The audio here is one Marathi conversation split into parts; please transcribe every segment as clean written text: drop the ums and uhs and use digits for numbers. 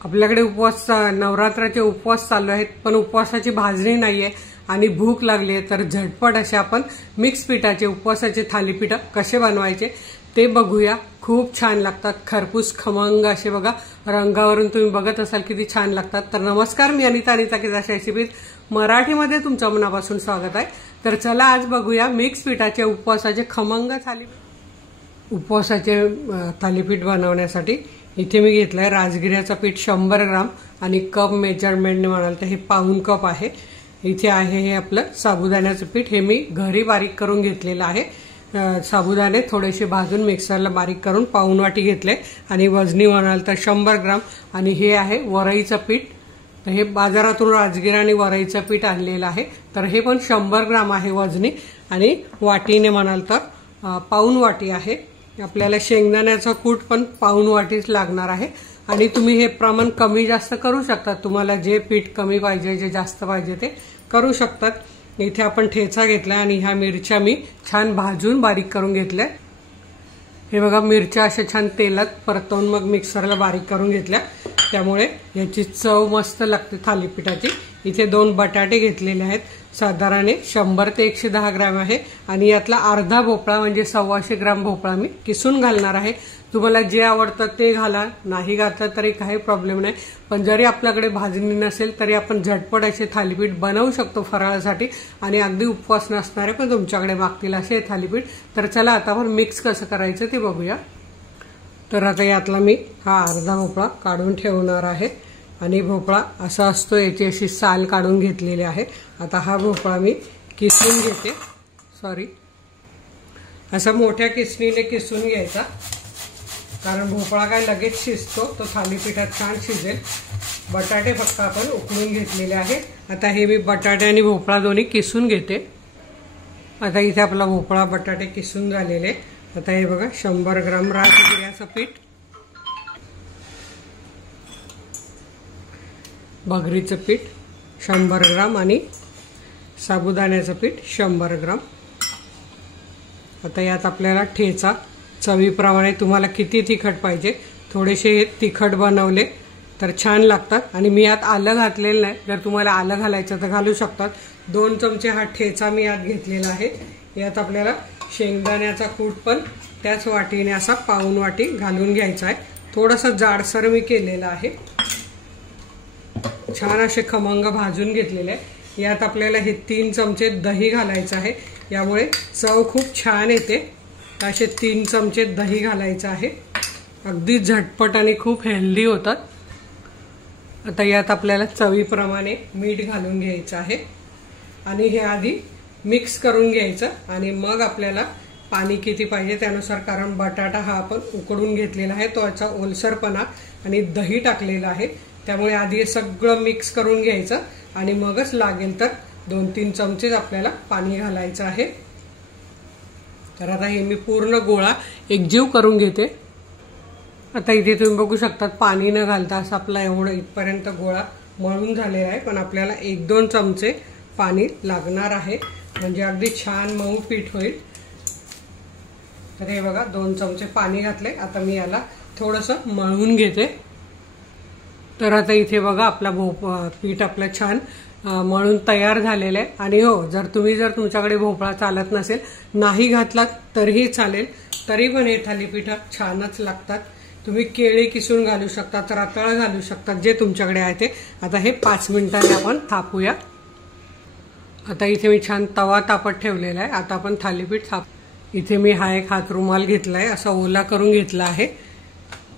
आपल्याकडे उपवास नवरात्राचे उपवास चालू आहेत, पण उपवासाची भाजणी नाहीये आणि भूक लागली आहे, तर झटपट असे आपण मिक्स पिठाचे उपवासाचे थालीपीठ कसे बनवायचे ते बघूया। खूप छान लागतात, खरपूस खमंग असे बघा, रंगावरून तुम्ही बघत असाल किती छान लागतात। तर नमस्कार, मी अनिता किदास रेसिपीज मराठीमध्ये तुमचं मनापासून स्वागत आहे। तर चला आज बघूया मिक्स पिठाचे उपवासाचे खमंग थालीपीठ। उपवासाचे थालीपीठ बनवण्यासाठी इथे मी घेतलाय राजगिऱ्याचा पीठ 100 ग्राम आणि कप मेजरमेंटने म्हणाल तर हे पाऊण कप आहे। इथे आहे हे आपलं साबुदाण्याचं पीठ, हे मी घरी बारीक करून घेतलेलं आहे। साबुदाणे थोडेसे भाजून मिक्सरला बारीक करून पाऊण वाटी घेतले आणि वजनी म्हणाल तर 100 ग्राम। आणि हे आहे वरईचं पीठ, तर हे बाजारातून राजगिरा आणि वरईचं पीठ आणलेलं आहे, तर हे पण 100 ग्राम आहे वजनी। आणि वाटीने म्हणाल तर पाऊण वाटी आहे। आपल्याला शेंगदाण्याचा कूट पण पाऊण वाटीच लागणार आहे। आणि तुम्ही हे प्रमाण कमी जास्त करू शकता, तुम्हाला जे पीठ कमी पाहिजे जे जास्त पाहिजे ते करू शकतात। इथे आपण ठेचा घेतला आणि ह्या मिरच्या मी छान भाजून बारीक करून घेतल्या। हे बघा, मिरच्या अशा छान तेलात परतवून मग मिक्सरला बारीक करून घेतल्या, त्यामुळे याची चव मस्त लागते थालीपीठाची। इथे 2 बटाटे घेतलेले आहेत, साधारण 100 ते 110 ग्राम आहे। आणि यातला अर्धा भोपळा म्हणजे 125 ग्राम भोपळा मी किसून घालणार आहे। तुम्हाला जे आवडतं ते घाला, नाही घातलं तरी काही प्रॉब्लेम नाही। पण जरी आपल्याकडे भाजणी नसेल तरी आपण झटपट असे थालीपीठ बनवू शकतो फराळासाठी, आणि अगदी उपवास नसणारे पण तुमच्याकडे मागतील असे थालीपीठ। तर चला आता आपण मिक्स कसं करायचं ते बघूया। तर आता यातला मी हा अर्धा भोपळा काढून ठेवणार आहे, आणि भोपळा असा असतो, याची अशी साल काढून घेतलेली आहे। आता हा भोपळा मी किसून घेते, असा मोठ्या किसणीने किसून घ्यायचा, कारण भोपळा काय लगेच शिजतो, तो थालीपीठात छान शिजेल। बटाटे फक्त आपण उकडून घेतलेले आहे। आता हे मी बटाटे आणि भोपळा दोन्ही किसून घेते। आता इथे आपला भोपळा बटाटे किसून झालेले। आता हे बघा, 100 ग्राम राजगिऱ्याचं पीठ, भगरीचं पीठ 100 ग्राम आणि साबुदाण्याचं पीठ 100 ग्राम। आता यात आपल्याला ठेचा चवीप्रमाणे, तुम्हाला किती तिखट पाहिजे, थोडेसे तिखट बनवले तर छान लागतात। आणि मी यात आलं घातलेलं नाही, जर तुम्हाला आलं घालायचं तर घालू शकतात। 2 चमचे हा ठेचा मी यात घेतलेला आहे। यात आपल्याला शेंगदाण्याचा कूट पण त्याच वाटीने असा पाऊण वाटी घालून घ्यायचा आहे। थोडासा जाडसर मी केलेला आहे, छान असे खमंग भाजून घेतलेले आहे। यात आपल्याला हे 3 चमचे दही घालायचं आहे, यामुळे चव खूप छान येते। असे 3 चमचे दही घालायचं आहे, अगदी झटपट आणि खूप हेल्दी होतात। आता यात आपल्याला चवीप्रमाणे मीठ घालून घ्यायचं आहे, आणि हे आधी मिक्स करून घ्यायचं, आणि मग आपल्याला पाणी किती पाहिजे त्यानुसार, कारण बटाटा हा आपण उकडून घेतलेला आहे, तो याचा ओलसरपणा आणि दही टाकलेला आहे, त्यामुळे आधी हे सगळं मिक्स करून घ्यायचं आणि मगच लागेल तर 2-3 चमचे आपल्याला पाणी घालायचं आहे। तर आता हे मी पूर्ण गोळा एकजीव करून घेते। आता इथे तुम्ही बघू शकता, पाणी न घालता असं आपला एवढं इथपर्यंत गोळा मळून झालेला आहे, पण आपल्याला 1-2 चमचे पाणी लागणार आहे, म्हणजे अगदी छान मऊ पीठ होईल। तर हे बघा, 2 चमचे पाणी घातले। आता मी याला थोडंसं मळून घेते। तर आता इथे बघा, आपला पीठ आपलं छान मळून तयार झालेलं आहे। आणि हो, जर तुमच्याकडे भोपळा चालत नसेल, नाही घातलात तरीही चालेल, तरी पण हे थालीपीठ छानच लागतात। तुम्ही केळी किसून घालू शकता, रताळं घालू शकता, जे तुमच्याकडे आहे ते। आता हे 5 मिनिटांनी आपण थापूया। आता इथे मी छान तवा तापत ठेवलेला आहे, आता आपण थालीपीठ इथे मी हा एक हात रुमाल घेतलाय, असा ओला करून घेतला आहे,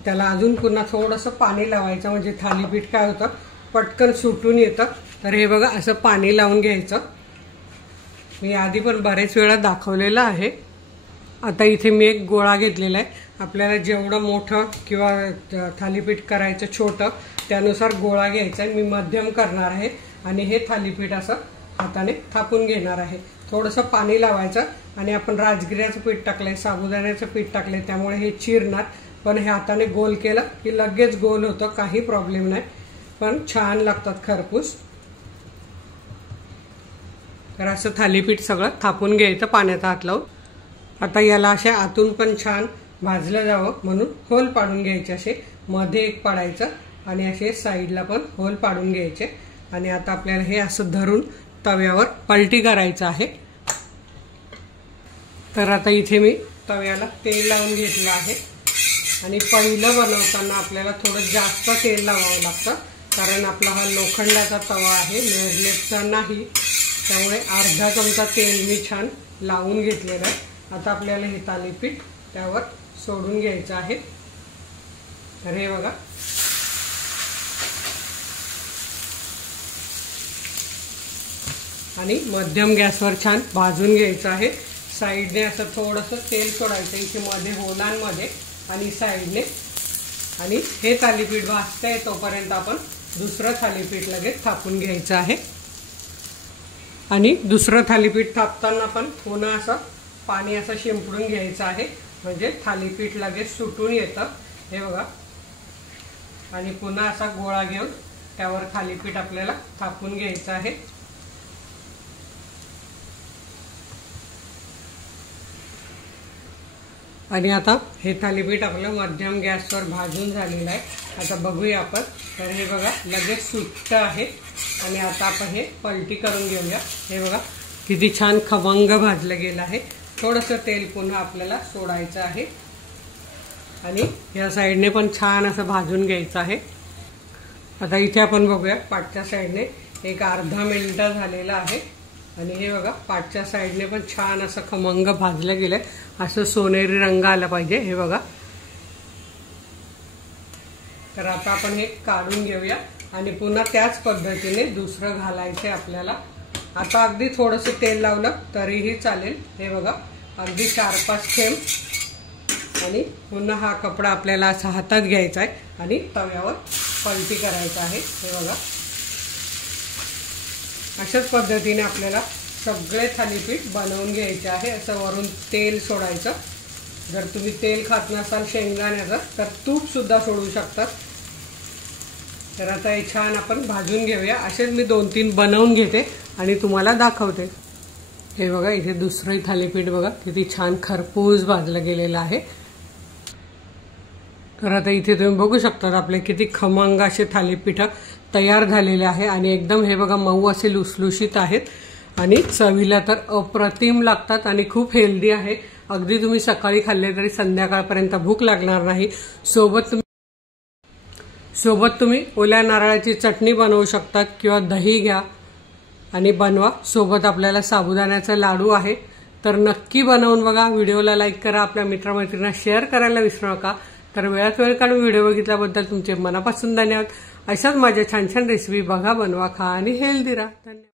त्याला अजून पुन्हा थोडंसं पाणी लावायचं, म्हणजे थालीपीठ काय होतं, पटकन सुटून येतं। तर हे बघा, असं पाणी लावून घ्यायचं, मी आधी पण बरेच वेळा दाखवलेलं आहे। आता इथे मी एक गोळा घेतलेला आहे, आपल्याला जेवढं मोठं किंवा थालीपीठ करायचं छोटं त्यानुसार गोळा घ्यायचा आहे। मी मध्यम करणार आहे आणि हे थालीपीठ असं हाताने थापून घेणार आहे। थोडंसं पाणी लावायचं, आणि आपण राजगिऱ्याचं पीठ टाकलंय, साबुदाण्याचं पीठ टाकलंय, त्यामुळे हे चिरणार, पण हे हाताने गोल केलं की लगेच गोल होतं, काही प्रॉब्लेम नाही, पण छान लागतात खरपूस। तर असं थालीपीठ सगळं थापून घ्यायचं पाण्याचा हात लावून। आता याला अशा आतून पण छान भाजलं जावं म्हणून होल पाडून घ्यायचे, असे मध्ये एक पाडायचं आणि असे साईडला पण होल पाडून घ्यायचे। आणि आता आपल्याला हे असं धरून तव्यावर पलटी करायचं आहे। तर आता इथे मी तव्याला तेल लावून घेतलं आहे आणि पहिलं बनवताना आपल्याला थोडं जास्त तेल लावावं लागतं, कारण आपला हा लोखंडाचा तवा आहे, मेअरलेटचा नाही, त्यामुळे अर्धा चमचा तेल मी छान लावून घेतलेलं आहे। आता आपल्याला हे थालीपीठ त्यावर सोडून घ्यायचं आहे। तर हे बघा, आणि मध्यम गॅसवर छान भाजून घ्यायचं आहे। साईडने असं थोडंसं तेल सोडायचं इथे मध्ये होलांमध्ये आणि साईडने। आणि हे थालीपीठ भाजतंय तोपर्यंत आपण दुसरं थालीपीठ लगेच थापून घ्यायचं आहे। आणि दुसरं थालीपीठ थापताना पण पुन्हा असं पाणी असं शिंपडून घ्यायचं आहे, म्हणजे थालीपीठ लगेच सुटून येतं। हे बघा, आणि पुन्हा असा गोळा घेऊन त्यावर थालीपीठ आपल्याला थापून घ्यायचं आहे। आणि आता हे थालीपीठ आपलं मध्यम गॅसवर भाजून झालेलं आहे। आता बघूया आपण। तर हे बघा, लगेच सुटतं आहे। आणि आता आपण हे पलटी करून घेऊया। हे बघा किती छान खमंग भाजलं गेलं आहे। थोडंसं तेल पुन्हा आपल्याला सोडायचं आहे आणि या साईडने पण छान असं भाजून घ्यायचं आहे। आता इथे आपण बघूया पाठच्या साईडने एक अर्धा मिनिट झालेला आहे आणि हे बघा पाठच्या साईडने पण छान असं खमंग भाजलं गेलंय। असं सोनेरी रंग आला पाहिजे। हे बघा, तर आता आपण हे काढून घेऊया आणि पुन्हा त्याच पद्धतीने दुसरं घालायचं आपल्याला। आता अगदी थोडंसं तेल लावलं तरीही चालेल। हे बघा, अगदी 4-5 थेंब। आणि पुन्हा हा कपडा आपल्याला असा हातात घ्यायचा आहे आणि तव्यावर पलटी करायचा आहे। हे बघा, अशाच पद्धतीने आपल्याला सगळे थालीपीठ बनवून घ्यायचे आहे। असं वरून तेल सोडायचं। जर तुम्ही तेल खात नसाल शेंगदाण्याचं तर तूप सुद्धा सोडू शकतात। तर आता हे छान आपण भाजून घेऊया। असेच मी 2-3 बनवून घेते आणि तुम्हाला दाखवते। हे बघा, इथे दुसरं थालीपीठ बघा किती छान खरपूस भाजलं गेलेलं आहे। तर आता इथे तुम्ही बघू शकता आपले किती खमंग असे थालीपीठ तयार झालेले आहे आणि एकदम हे बघा मऊ असे लुसलुशीत आहेत आणि चवीला तर अप्रतिम लागतात आणि खूप हेल्दी आहे। अगदी तुम्ही सकाळी खाल्ले तरी संध्याकाळपर्यंत भूक लागणार नाही। सोबत तुम्ही ओल्या नारळाची चटणी बनवू शकता किंवा दही घ्या आणि बनवा। सोबत आपल्याला साबुदाण्याचा लाडू आहे, तर नक्की बनवून बघा। व्हिडिओला लाईक करा, आपल्या मित्रमैत्रिणींना शेअर करायला विसरू नका। तर वेळात वेळ काढून व्हिडिओ बघितल्याबद्दल तुमचे मनापासून धन्यवाद। अशाच माझ्या छान छान रेसिपी बघा, बनवा, खा आणि हेल्दी राहा। धन्यवाद।